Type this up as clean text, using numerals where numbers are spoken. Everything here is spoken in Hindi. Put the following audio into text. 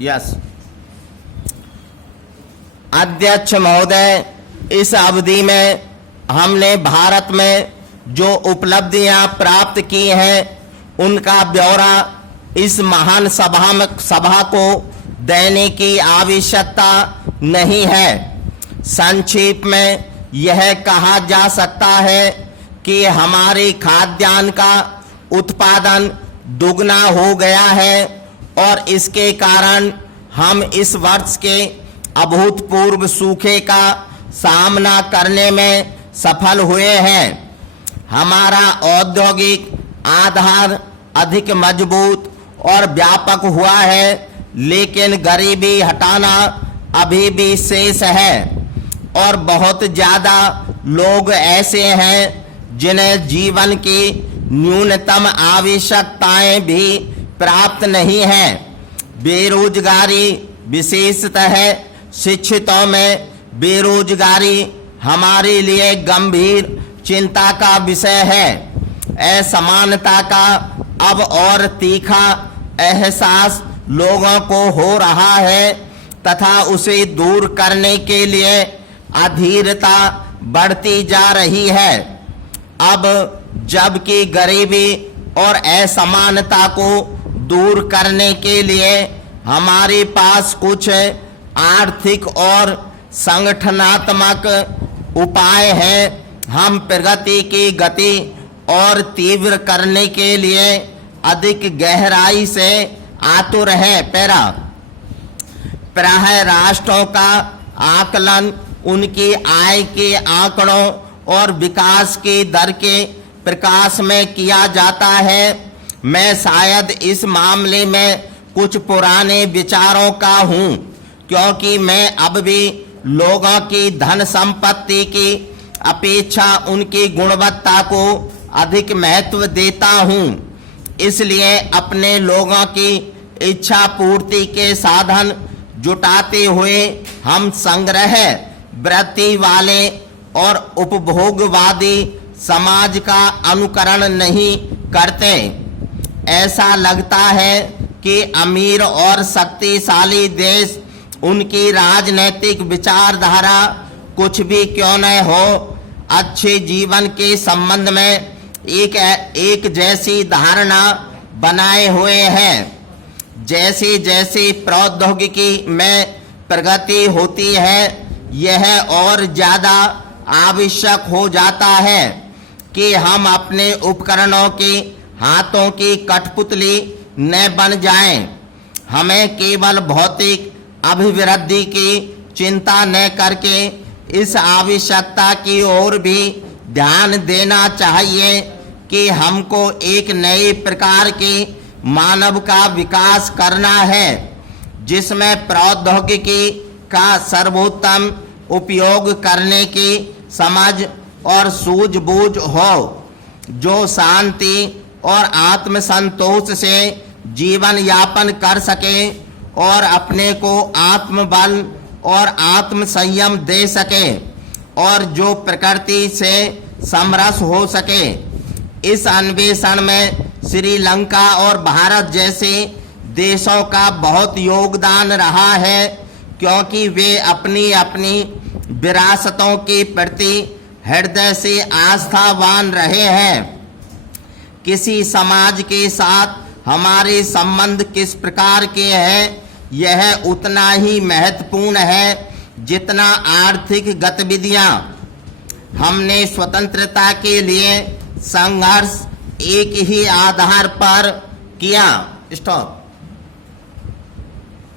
यस अध्यक्ष महोदय, इस अवधि में हमने भारत में जो उपलब्धियां प्राप्त की हैं उनका ब्यौरा इस महान सभा को देने की आवश्यकता नहीं है। संक्षेप में यह कहा जा सकता है कि हमारे खाद्यान्न का उत्पादन दुगना हो गया है और इसके कारण हम इस वर्ष के अभूतपूर्व सूखे का सामना करने में सफल हुए हैं। हमारा औद्योगिक आधार अधिक मजबूत और व्यापक हुआ है, लेकिन गरीबी हटाना अभी भी शेष है और बहुत ज़्यादा लोग ऐसे हैं जिन्हें जीवन की न्यूनतम आवश्यकताएं भी प्राप्त नहीं हैं। बेरोजगारी, विशेषतः शिक्षितों में बेरोजगारी हमारे लिए गंभीर चिंता का विषय है। असमानता का अब और तीखा एहसास लोगों को हो रहा है तथा उसे दूर करने के लिए अधीरता बढ़ती जा रही है। अब जबकि गरीबी और असमानता को दूर करने के लिए हमारे पास कुछ आर्थिक और संगठनात्मक उपाय हैं, हम प्रगति की गति और तीव्र करने के लिए अधिक गहराई से आतुर हैं। प्राय राष्ट्रों का आकलन उनकी आय के आंकड़ों और विकास की दर के प्रकाश में किया जाता है। मैं शायद इस मामले में कुछ पुराने विचारों का हूँ, क्योंकि मैं अब भी लोगों की धन संपत्ति की अपेक्षा उनकी गुणवत्ता को अधिक महत्व देता हूँ। इसलिए अपने लोगों की इच्छा पूर्ति के साधन जुटाते हुए हम संग्रह वृत्ति वाले और उपभोगवादी समाज का अनुकरण नहीं करते। ऐसा लगता है कि अमीर और शक्तिशाली देश उनकी राजनीतिक विचारधारा कुछ भी क्यों न हो, अच्छे जीवन के संबंध में एक जैसी धारणा बनाए हुए हैं। जैसे जैसे प्रौद्योगिकी में प्रगति होती है, यह और ज़्यादा आवश्यक हो जाता है कि हम अपने उपकरणों के हाथों की कठपुतली न बन जाएं। हमें केवल भौतिक अभिवृद्धि की चिंता न करके इस आवश्यकता की ओर भी ध्यान देना चाहिए कि हमको एक नए प्रकार के मानव का विकास करना है, जिसमें प्रौद्योगिकी का सर्वोत्तम उपयोग करने की समझ और सूझबूझ हो, जो शांति और आत्मसंतोष से जीवन यापन कर सके और अपने को आत्मबल और आत्मसंयम दे सके और जो प्रकृति से समरस हो सके। इस अन्वेषण में श्रीलंका और भारत जैसे देशों का बहुत योगदान रहा है, क्योंकि वे अपनी अपनी विरासतों के प्रति हृदय से आस्थावान रहे हैं। किसी समाज के साथ हमारे संबंध किस प्रकार के हैं, यह उतना ही महत्वपूर्ण है जितना आर्थिक गतिविधियां। हमने स्वतंत्रता के लिए संघर्ष एक ही आधार पर किया। स्टॉप।